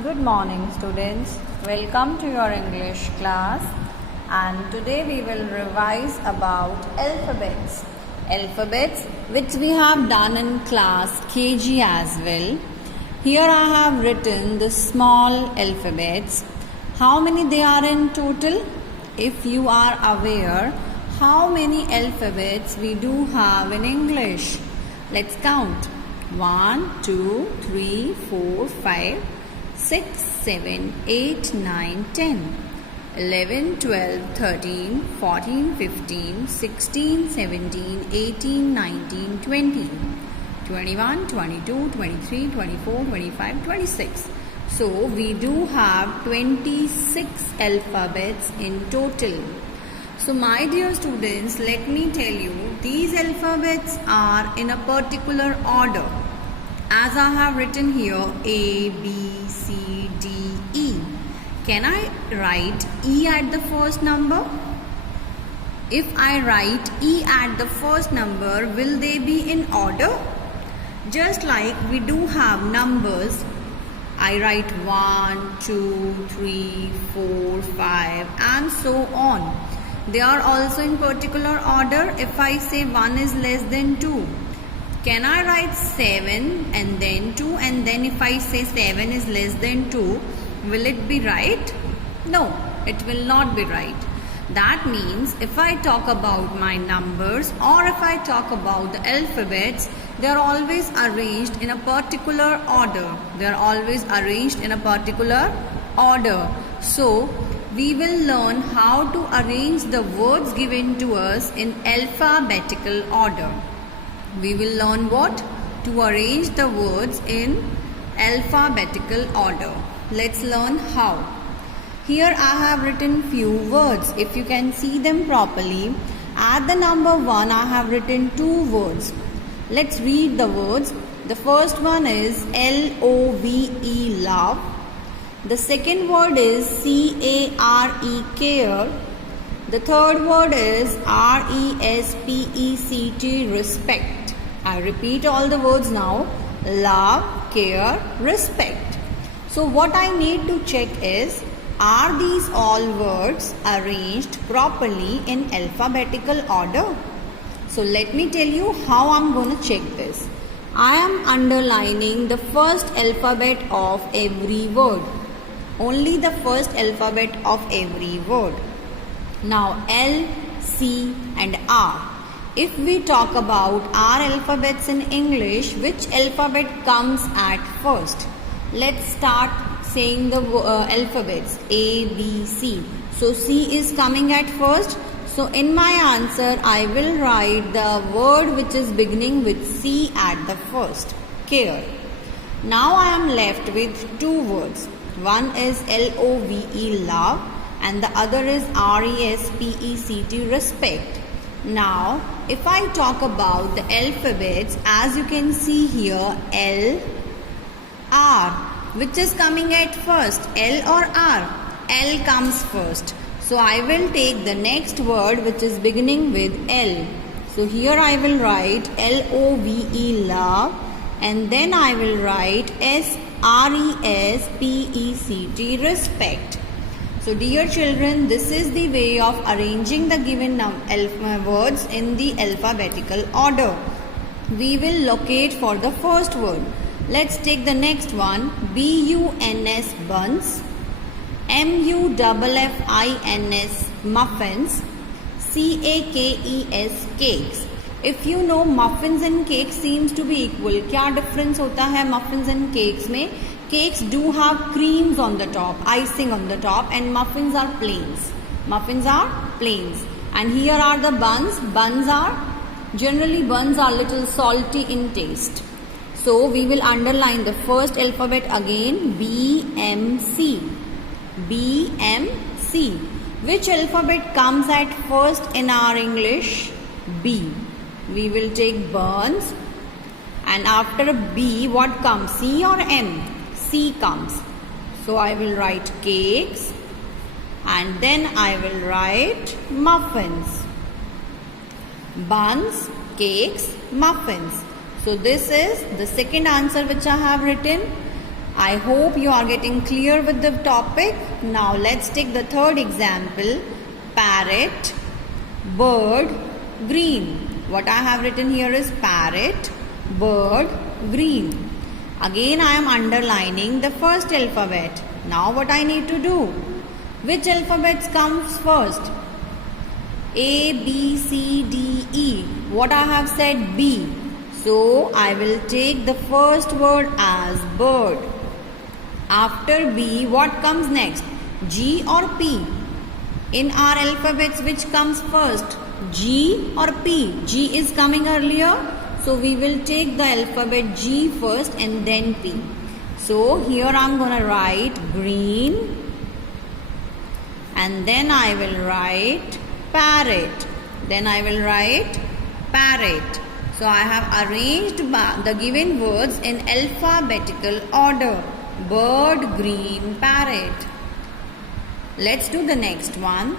Good morning, students. Welcome to your English class, and today we will revise about alphabets. Alphabets which we have done in class KG as well. Here I have written the small alphabets. How many they are in total? If you are aware, how many alphabets we do have in English? Let's count. 1, 2, 3, 4, 5, 6, 7, 8, 9, 10, 11, 12, 13, 14, 15, 16, 17, 18, 19, 20, 21, 22, 23, 24, 25, 26. So we do have 26 alphabets in total. So my dear students, let me tell you, these alphabets are in a particular order. As I have written here, A, B, C, D, E. Can I write E at the first number? If I write E at the first number, will they be in order? Just like we do have numbers, I write 1, 2, 3, 4, 5 and so on. They are also in particular order. If I say 1 is less than 2, can I write 7 and then 2, and then if I say 7 is less than 2, will it be right? No, it will not be right. That means if I talk about my numbers or if I talk about the alphabets, they are always arranged in a particular order. They are always arranged in a particular order. So we will learn how to arrange the words given to us in alphabetical order. We will learn what? To arrange the words in alphabetical order. Let's learn how. Here I have written few words. If you can see them properly, at the number 1 I have written 2 words. Let's read the words. The first one is L-O-V-E, love. The second word is C-A-R-E, care. The third word is R-E-S-P-E-C-T, respect. I repeat all the words now. Love, care, respect. So what I need to check is, are these all words arranged properly in alphabetical order? So let me tell you how I'm going to check this. I am underlining the first alphabet of every word. Only the first alphabet of every word. Now L, C and R. If we talk about our alphabets in English, which alphabet comes at first? Let's start saying the alphabets A, B, C. So C is coming at first. So in my answer, I will write the word which is beginning with C at the first, care. Now I am left with 2 words. One is L-O-V-E, love, and the other is R-E-S-P-E-C-T, respect. Now, if I talk about the alphabets, as you can see here, L, R. Which is coming at first, L or R? L comes first. So I will take the next word which is beginning with L. So here I will write L-O-V-E, love, and then I will write S-R-E-S-P-E-C-T, respect. So dear children, this is the way of arranging the given words in the alphabetical order. We will locate for the first word. Let's take the next one. B-U-N-S, buns. M-U-F-F-I-N-S, muffins. C-A-K-E-S, cakes. If you know, muffins and cakes seems to be equal. क्या difference होता है muffins and cakes में? Cakes do have creams on the top, icing on the top, and muffins are plains. Muffins are plains. And here are the buns. Buns are little salty in taste. So we will underline the first alphabet again, B, M, C. B, M, C. Which alphabet comes at first in our English? B. We will take buns, and after B, what comes? C or M? C comes. So I will write cakes, and then I will write muffins. Buns, cakes, muffins. So this is the second answer which I have written. I hope you are getting clear with the topic. Now let's take the third example. Parrot, bird, green. What I have written here is parrot, bird, green. Again I am underlining the first alphabet. Now what I need to do? Which alphabet comes first? A, B, C, D, E. What I have said? B. So I will take the first word as bird. After B, what comes next? G or P? In our alphabets, which comes first? G or P? G is coming earlier. So we will take the alphabet G first and then P. So here I am going to write green. And then I will write parrot. Then I will write parrot. So I have arranged the given words in alphabetical order. Bird, green, parrot. Let's do the next one.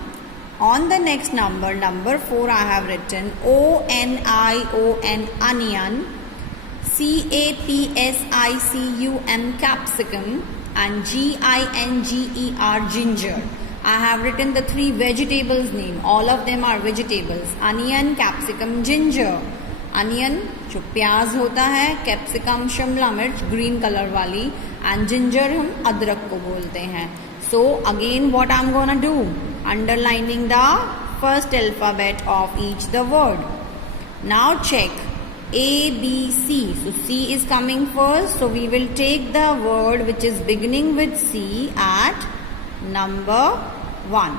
On the next number, number 4, I have written O-N-I-O-N, onion, C-A-P-S-I-C-U-M, capsicum, and G-I-N-G-E-R, ginger. I have written the 3 vegetables name. All of them are vegetables. Onion, capsicum, ginger. Onion जो प्याज होता है, capsicum शिमला मिर्च green colour वाली, and ginger हम अदरक को बोलते हैं. So again what I am gonna do? Underlining the first alphabet of each the word. Now check A, B, C. So C is coming first. So we will take the word which is beginning with C at number 1.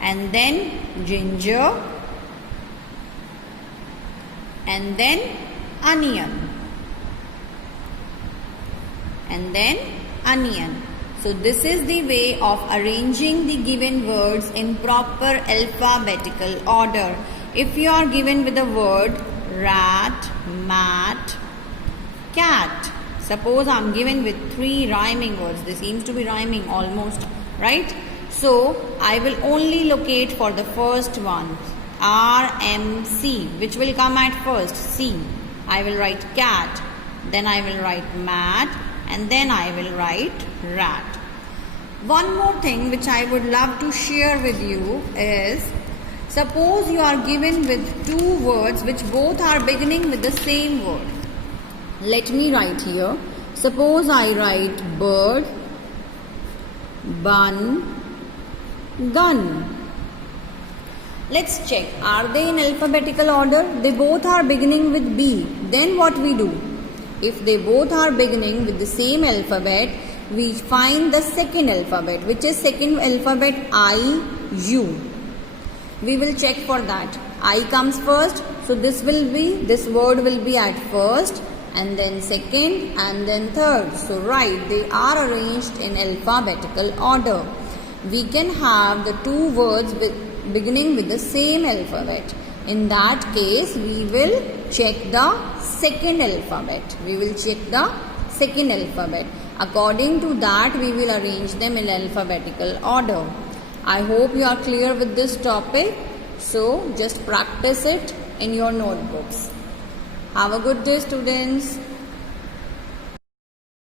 And then ginger. And then onion. And then onion. So this is the way of arranging the given words in proper alphabetical order. If you are given with the word rat, mat, cat. Suppose I am given with 3 rhyming words. This seems to be rhyming almost, right? So I will only locate for the first one. R, M, C. Which will come at first? C. I will write cat. Then I will write mat. And then I will write rat. One more thing which I would love to share with you is, suppose you are given with 2 words which both are beginning with the same word. Let me write here. Suppose I write bird, bun, gun. Let's check. Are they in alphabetical order? They both are beginning with B. Then what we do? If they both are beginning with the same alphabet, we find the second alphabet, which is second alphabet I, U. We will check for that. I comes first. So this word will be at first, and then second, and then third. So right, they are arranged in alphabetical order. We can have the 2 words beginning with the same alphabet. In that case, we will check the second alphabet. According to that, we will arrange them in alphabetical order. I hope you are clear with this topic. So just practice it in your notebooks. Have a good day, students.